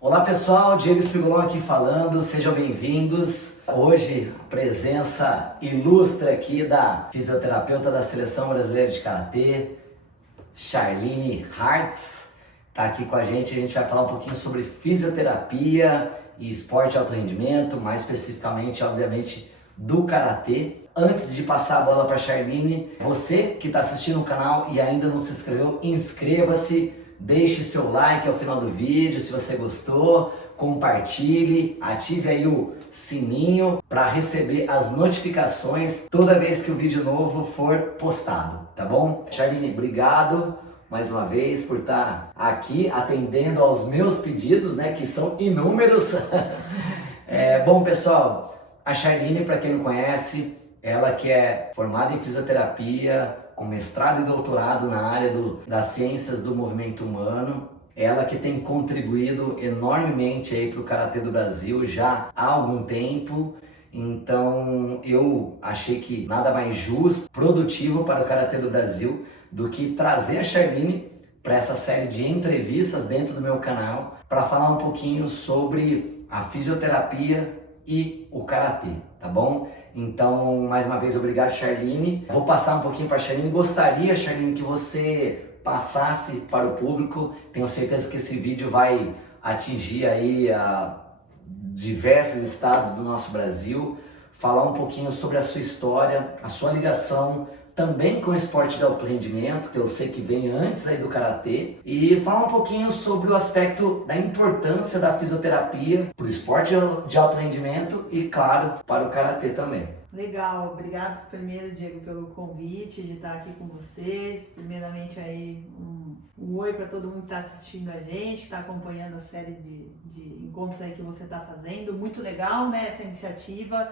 Olá pessoal, Diego Espigolon aqui falando, sejam bem-vindos. Hoje, presença ilustre aqui da fisioterapeuta da Seleção Brasileira de Karatê, Charline Hartz, está aqui com a gente vai falar um pouquinho sobre fisioterapia e esporte de alto rendimento, mais especificamente, obviamente, do Karatê. Antes de passar a bola para a Charline, você que está assistindo o canal e ainda não se inscreveu, inscreva-se. Deixe seu like ao final do vídeo se você gostou, compartilhe, ative aí o sininho para receber as notificações toda vez que o vídeo novo for postado, tá bom? Charline, obrigado mais uma vez por estar aqui atendendo aos meus pedidos, né, que são inúmeros. Bom, pessoal, a Charline, para quem não conhece, ela que é formada em fisioterapia, com mestrado e doutorado na área das ciências do movimento humano. Ela que tem contribuído enormemente aí para o Karatê do Brasil já há algum tempo. Então eu achei que nada mais justo, produtivo para o Karatê do Brasil do que trazer a Charline para essa série de entrevistas dentro do meu canal para falar um pouquinho sobre a fisioterapia e o Karatê, tá bom? Então, mais uma vez, obrigado, Charline. Vou passar um pouquinho para a Charline. Gostaria, Charline, que você passasse para o público. Tenho certeza que esse vídeo vai atingir aí diversos estados do nosso Brasil. Falar um pouquinho sobre a sua história, a sua ligação também com o esporte de alto rendimento, que eu sei que vem antes aí do Karatê, e falar um pouquinho sobre o aspecto da importância da fisioterapia para o esporte de alto rendimento e, claro, para o Karatê também. Legal, obrigado primeiro, Diego, pelo convite de estar aqui com vocês. Primeiramente aí um oi para todo mundo que está assistindo a gente, que está acompanhando a série de encontros aí que você está fazendo. Muito legal, né, essa iniciativa,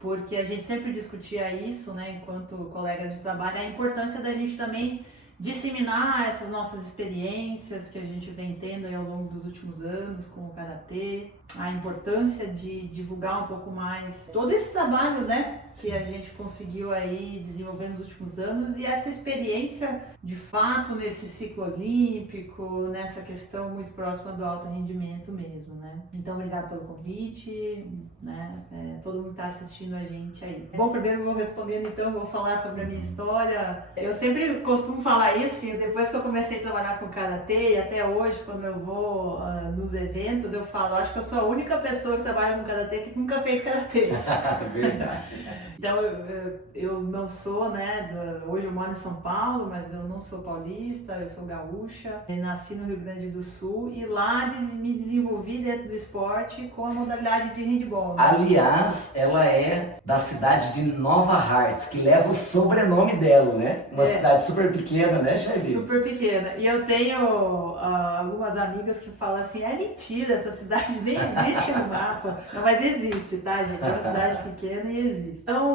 porque a gente sempre discutia isso, né, enquanto colegas de trabalho, a importância da gente também disseminar essas nossas experiências que a gente vem tendo aí ao longo dos últimos anos com o Karatê, a importância de divulgar um pouco mais todo esse trabalho, né, que a gente conseguiu aí desenvolver nos últimos anos e essa experiência de fato nesse ciclo olímpico, nessa questão muito próxima do alto rendimento mesmo, né. Então, obrigado pelo convite, né, todo mundo que está assistindo a gente aí. Bom, primeiro eu vou respondendo então, vou falar sobre a minha história. Eu sempre costumo falar isso, porque depois que eu comecei a trabalhar com Karatê e até hoje, quando eu vou nos eventos, eu falo, acho que eu sou a única pessoa que trabalha com Karatê que nunca fez Karatê. Verdade. Então eu não sou, né, hoje eu moro em São Paulo, mas eu não sou paulista, eu sou gaúcha, nasci no Rio Grande do Sul e lá me desenvolvi dentro do esporte com a modalidade de handball. Né? Aliás, ela é da cidade de Nova Hartz, que leva o sobrenome dela, né? Uma cidade super pequena, né, Charline? Super pequena. E eu tenho algumas amigas que falam assim, é mentira, essa cidade nem existe no mapa. Não, mas existe, tá, gente? É uma cidade pequena e existe. Então,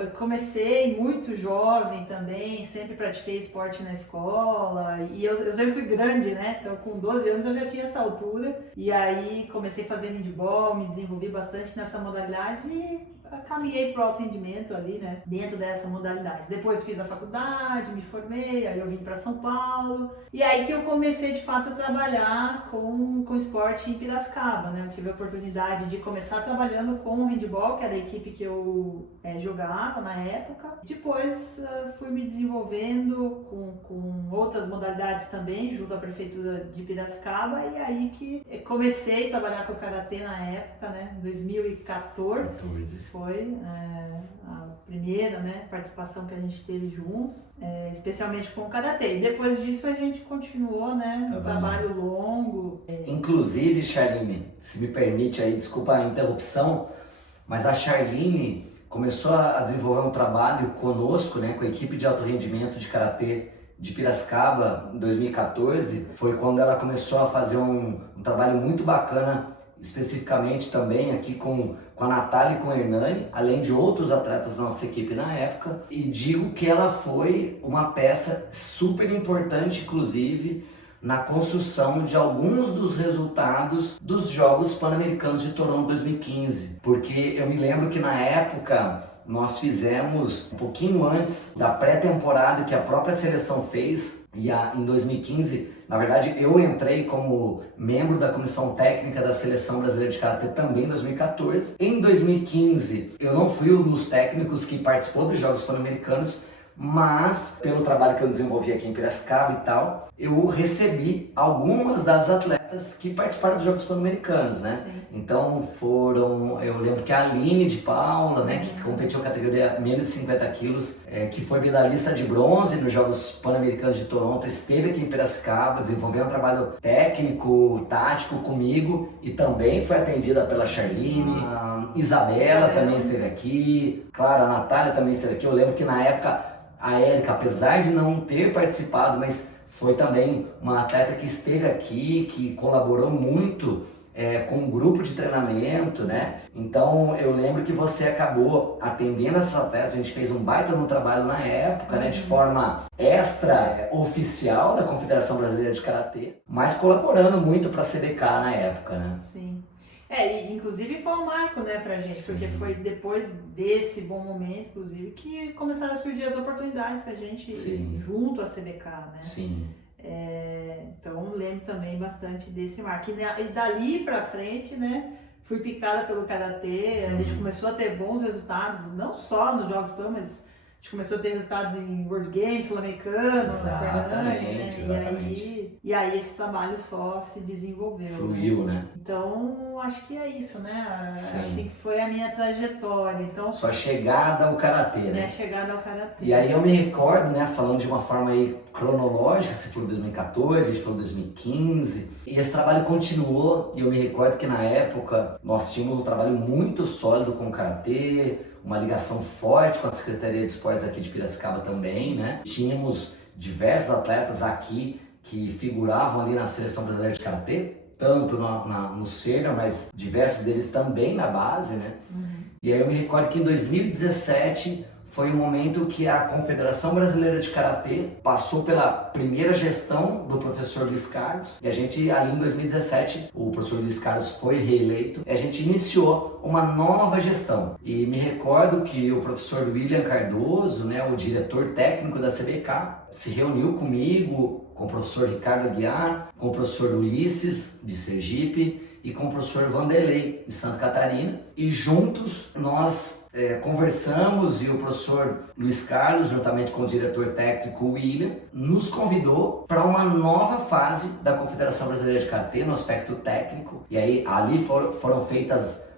eu comecei muito jovem também, sempre pratiquei esporte na escola. E eu sempre fui grande, né? Então, com 12 anos eu já tinha essa altura. E aí, comecei a fazer handball, me desenvolvi bastante nessa modalidade e caminhei pro alto rendimento ali, né, dentro dessa modalidade. Depois fiz a faculdade, me formei, aí eu vim para São Paulo e aí que eu comecei de fato a trabalhar com esporte em Piracicaba, né. Eu tive a oportunidade de começar trabalhando com o handball, que era a equipe que eu jogava na época. Depois fui me desenvolvendo com outras modalidades também, junto à prefeitura de Piracicaba, e aí que comecei a trabalhar com o Karatê na época, né, 2014. Foi a primeira, né, participação que a gente teve juntos, especialmente com o Karatê. E depois disso a gente continuou, né, um trabalho longo. Inclusive, Charline, se me permite aí, desculpa a interrupção, mas a Charline começou a desenvolver um trabalho conosco, né, com a equipe de alto rendimento de Karatê de Piracicaba em 2014. Foi quando ela começou a fazer um trabalho muito bacana, especificamente também aqui com a Natália e com a Hernani, além de outros atletas da nossa equipe na época. E digo que ela foi uma peça super importante, inclusive, na construção de alguns dos resultados dos Jogos Pan-Americanos de Toronto 2015. Porque eu me lembro que na época nós fizemos, um pouquinho antes da pré-temporada que a própria seleção fez, e em 2015 Na verdade, eu entrei como membro da comissão técnica da Seleção Brasileira de Karatê também em 2014. Em 2015, eu não fui um dos técnicos que participou dos Jogos Pan-Americanos, mas pelo trabalho que eu desenvolvi aqui em Piracicaba e tal, eu recebi algumas das atletas que participaram dos Jogos Pan-Americanos, né? Sim. Então eu lembro que a Aline de Paula, né, que competiu na categoria menos de 50 quilos, que foi medalhista de bronze nos Jogos Pan-Americanos de Toronto, esteve aqui em Piracicaba, desenvolveu um trabalho técnico, tático comigo e também foi atendida pela Charline. A Isabela também esteve aqui, claro, a Natália também esteve aqui. Eu lembro que na época a Érica, apesar de não ter participado, mas foi também uma atleta que esteve aqui, que colaborou muito com o grupo de treinamento, né? Então eu lembro que você acabou atendendo essas atletas, a gente fez um baita no trabalho na época, né? De forma extra oficial da Confederação Brasileira de Karatê, mas colaborando muito para a CBK na época, né? Sim. E inclusive foi um marco, né, pra gente, porque foi depois desse bom momento, inclusive, que começaram a surgir as oportunidades pra gente junto à CBK, né? Sim. Então lembro também bastante desse marco. E dali pra frente, né, fui picada pelo Karatê, a gente começou a ter bons resultados, não só nos Jogos Pan, mas a gente começou a ter resultados em World Games, Sul-Americano, Exatamente. E aí esse trabalho só se desenvolveu. Fluiu, né? Então, acho que é isso, né? Sim. Assim que foi a minha trajetória. Então, sua chegada ao Karatê, né? Chegada ao Karatê. E aí eu me recordo, né, falando de uma forma aí cronológica, você falou 2014, a gente falou 2015, e esse trabalho continuou, e eu me recordo que na época nós tínhamos um trabalho muito sólido com o Karatê, uma ligação forte com a Secretaria de Esportes aqui de Piracicaba também, né? Tínhamos diversos atletas aqui que figuravam ali na Seleção Brasileira de Karatê, tanto no sênior, mas diversos deles também na base, né? E aí eu me recordo que em 2017 foi o momento que a Confederação Brasileira de Karatê passou pela primeira gestão do professor Luiz Carlos, e a gente ali em 2017, o professor Luiz Carlos foi reeleito, e a gente iniciou uma nova gestão. E me recordo que o professor William Cardoso, né, o diretor técnico da CBK, se reuniu comigo, com o professor Ricardo Aguiar, com o professor Ulisses, de Sergipe, e com o professor Vanderlei, de Santa Catarina, e juntos nós conversamos, e o professor Luiz Carlos, juntamente com o diretor técnico William, nos convidou para uma nova fase da Confederação Brasileira de Karatê no aspecto técnico, e aí ali foram feitas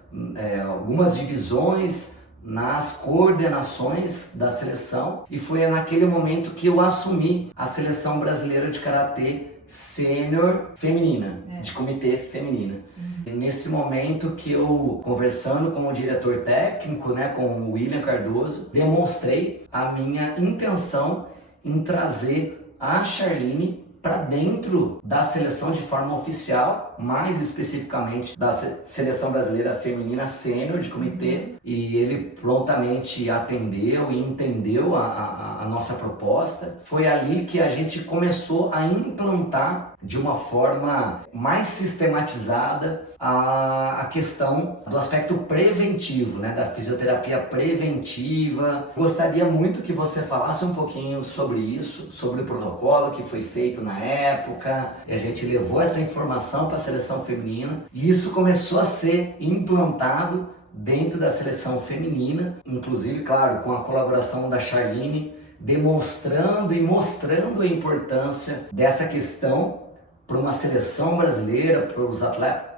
algumas divisões nas coordenações da seleção, e foi naquele momento que eu assumi a Seleção Brasileira de Karatê Sênior Feminina, de comitê feminina. Nesse momento que eu, conversando com o diretor técnico, né, com o William Cardoso, demonstrei a minha intenção em trazer a Charline para dentro da seleção de forma oficial, mais especificamente da Seleção Brasileira Feminina Sênior de comitê, e ele prontamente atendeu e entendeu a nossa proposta. Foi ali que a gente começou a implantar de uma forma mais sistematizada a questão do aspecto preventivo, né, da fisioterapia preventiva. Gostaria muito que você falasse um pouquinho sobre isso, sobre o protocolo que foi feito na época, e a gente levou essa informação para a seleção feminina, e isso começou a ser implantado dentro da seleção feminina, inclusive, claro, com a colaboração da Charline, demonstrando e mostrando a importância dessa questão para uma seleção brasileira, para os atletas,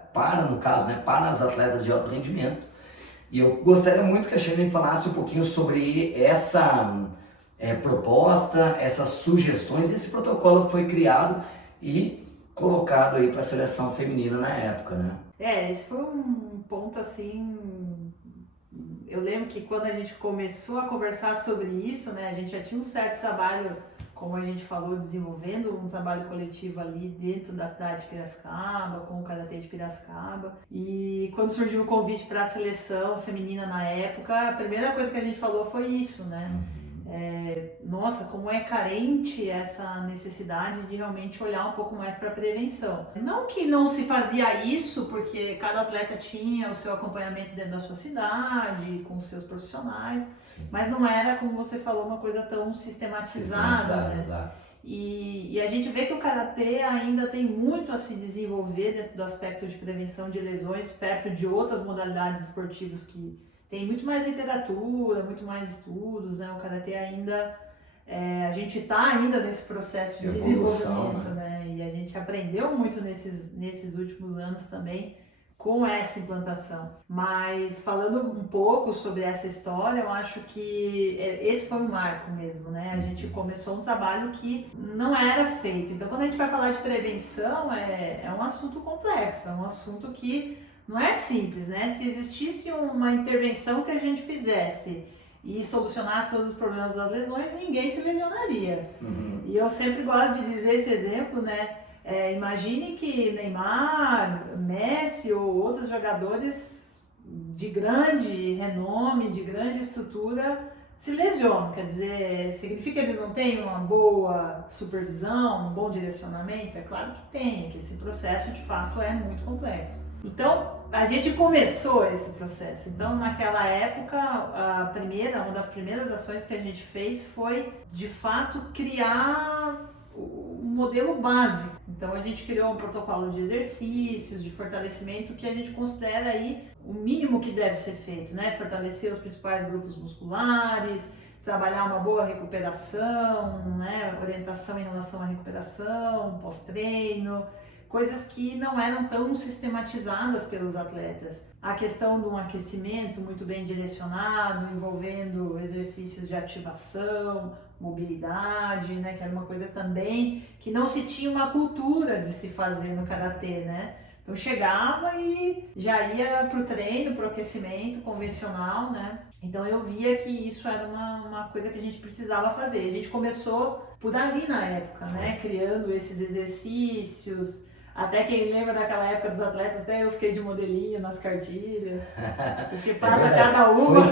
no caso, né, para as atletas de alto rendimento. E eu gostaria muito que a Charline falasse um pouquinho sobre essa proposta, essas sugestões. Esse protocolo foi criado e colocado aí para a seleção feminina na época, né? Esse foi um ponto assim. Eu lembro que quando a gente começou a conversar sobre isso, né, a gente já tinha um certo trabalho, como a gente falou, desenvolvendo um trabalho coletivo ali dentro da cidade de Piracicaba, com o Karatê de Piracicaba. E quando surgiu o convite para a seleção feminina na época, a primeira coisa que a gente falou foi isso, né? Nossa, como é carente essa necessidade de realmente olhar um pouco mais para a prevenção. Não que não se fazia isso, porque cada atleta tinha o seu acompanhamento dentro da sua cidade, com os seus profissionais, Sim. mas não era, como você falou, uma coisa tão sistematizada, né? Exato. E a gente vê que o karatê ainda tem muito a se desenvolver dentro do aspecto de prevenção de lesões, perto de outras modalidades esportivas que tem muito mais literatura, muito mais estudos, né? O karatê ainda, a gente está ainda nesse processo de desenvolvimento, né? E a gente aprendeu muito nesses últimos anos também com essa implantação. Mas falando um pouco sobre essa história, eu acho que esse foi um marco mesmo, né? A gente começou um trabalho que não era feito. Então, quando a gente vai falar de prevenção, é um assunto complexo, é um assunto que não é simples, né? Se existisse uma intervenção que a gente fizesse e solucionasse todos os problemas das lesões, ninguém se lesionaria. E eu sempre gosto de dizer esse exemplo, né? Imagine que Neymar, Messi ou outros jogadores de grande renome, de grande estrutura se lesionam. Quer dizer, significa que eles não têm uma boa supervisão, um bom direcionamento? É claro que tem, que esse processo de fato é muito complexo. Então, a gente começou esse processo. Então, naquela época, uma das primeiras ações que a gente fez foi, de fato, criar um modelo básico. Então, a gente criou um protocolo de exercícios, de fortalecimento, que a gente considera aí o mínimo que deve ser feito, né? Fortalecer os principais grupos musculares, trabalhar uma boa recuperação, né? Orientação em relação à recuperação, pós-treino, coisas que não eram tão sistematizadas pelos atletas. A questão de um aquecimento muito bem direcionado, envolvendo exercícios de ativação, mobilidade, né, que era uma coisa também que não se tinha uma cultura de se fazer no karatê, né? Então chegava e já ia pro treino, pro aquecimento convencional, né? Então eu via que isso era uma coisa que a gente precisava fazer. A gente começou por ali na época, né? Criando esses exercícios. Até quem lembra daquela época dos atletas, até eu fiquei de modelinho nas cartilhas. O que passa cada uma.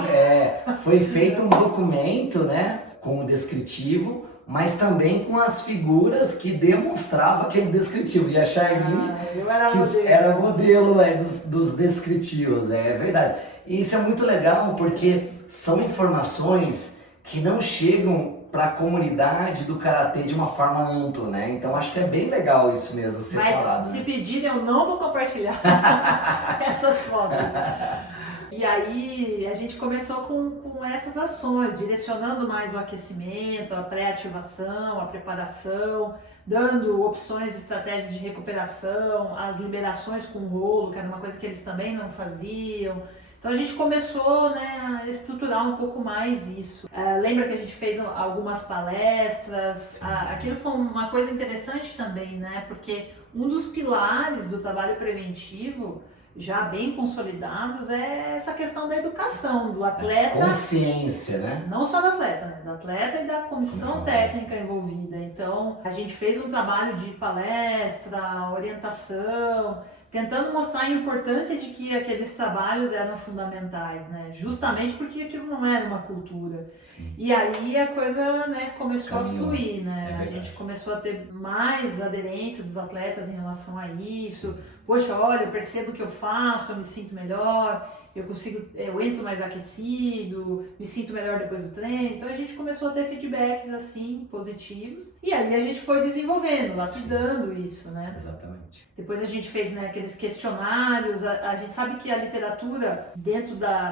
Foi feito um documento, né, com o descritivo, mas também com as figuras que demonstravam aquele descritivo. E a Charline, era modelo né, dos descritivos, é verdade. E isso é muito legal porque são informações que não chegam para a comunidade do karatê de uma forma ampla, né? Então acho que é bem legal isso mesmo ser falado. Mas se pedirem, eu não vou compartilhar essas fotos. E aí a gente começou com essas ações, direcionando mais o aquecimento, a pré-ativação, a preparação, dando opções de estratégias de recuperação, as liberações com rolo, que era uma coisa que eles também não faziam. Então a gente começou, né, a estruturar um pouco mais isso. Lembra que a gente fez algumas palestras? Aquilo foi uma coisa interessante também, né? Porque um dos pilares do trabalho preventivo, já bem consolidados, é essa questão da educação do atleta. Consciência, né? Não só do atleta, né? Do atleta e da comissão técnica envolvida. Então a gente fez um trabalho de palestra, orientação, tentando mostrar a importância de que aqueles trabalhos eram fundamentais, né? Justamente porque aquilo não era uma cultura. Sim. E aí a coisa, né, começou a fluir, né? A gente começou a ter mais aderência dos atletas em relação a isso. Poxa, olha, eu percebo o que eu faço, eu me sinto melhor, eu entro mais aquecido, me sinto melhor depois do treino. Então a gente começou a ter feedbacks assim, positivos. E aí a gente foi desenvolvendo, lapidando isso, né? Exatamente. Depois a gente fez, né, aqueles questionários. A gente sabe que a literatura,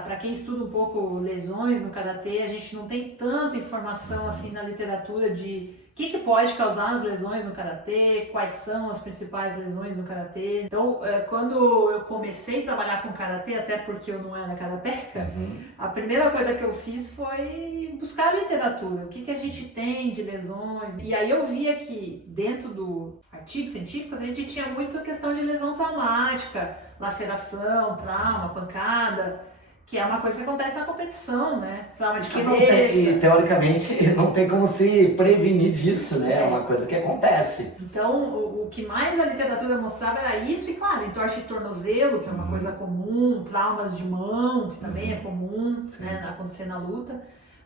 para quem estuda um pouco lesões no karatê, a gente não tem tanta informação assim na literatura de o que pode causar as lesões no karatê, quais são as principais lesões no karatê. Então, quando eu comecei a trabalhar com karatê, até porque eu não era karateca, a primeira coisa que eu fiz foi buscar a literatura, o que a gente tem de lesões. E aí eu via que dentro do artigos científicos a gente tinha muito a questão de lesão traumática, laceração, trauma, pancada, que é uma coisa que acontece na competição, né? Trauma de cabeça. E teoricamente não tem como se prevenir disso, né? É uma coisa que acontece. Então, o que mais a literatura mostrava era isso, e claro, entorse de tornozelo, que é uma coisa comum, traumas de mão, que também é comum, né, acontecer na luta.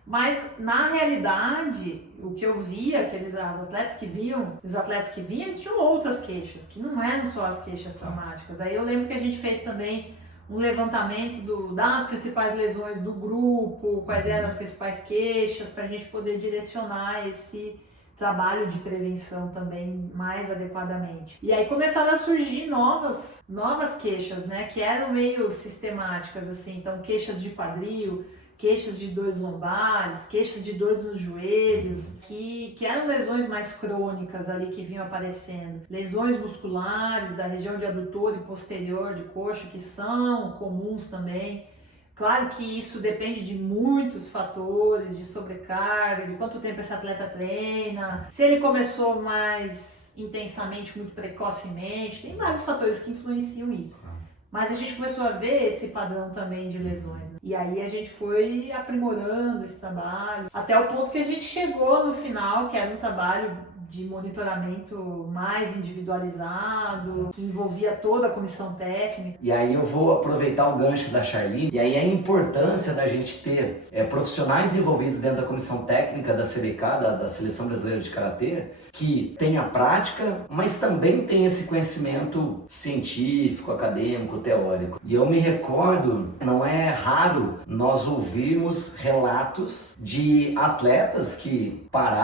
Mas, na realidade, o que eu via, os atletas que vinham, eles tinham outras queixas, que não eram só as queixas traumáticas. Aí eu lembro que a gente fez também um levantamento das principais lesões do grupo, quais eram as principais queixas, para a gente poder direcionar esse trabalho de prevenção também mais adequadamente. E aí começaram a surgir novas queixas, né, que eram meio sistemáticas, assim, então queixas de quadril, queixas de dores lombares, queixas de dores nos joelhos, que eram lesões mais crônicas ali que vinham aparecendo. Lesões musculares da região de adutor e posterior de coxa, que são comuns também. Claro que isso depende de muitos fatores, de sobrecarga, de quanto tempo esse atleta treina, se ele começou mais intensamente, muito precocemente, tem vários fatores que influenciam isso. Mas a gente começou a ver esse padrão também de lesões. E aí a gente foi aprimorando esse trabalho, até o ponto que a gente chegou no final, que era um trabalho de monitoramento mais individualizado, que envolvia toda a comissão técnica. E aí eu vou aproveitar o gancho da Charline, e aí a importância da gente ter profissionais envolvidos dentro da comissão técnica da CBK, da Seleção Brasileira de Karatê, que tem a prática, mas também tem esse conhecimento científico, acadêmico, teórico. E eu me recordo, não é raro nós ouvirmos relatos de atletas que pararam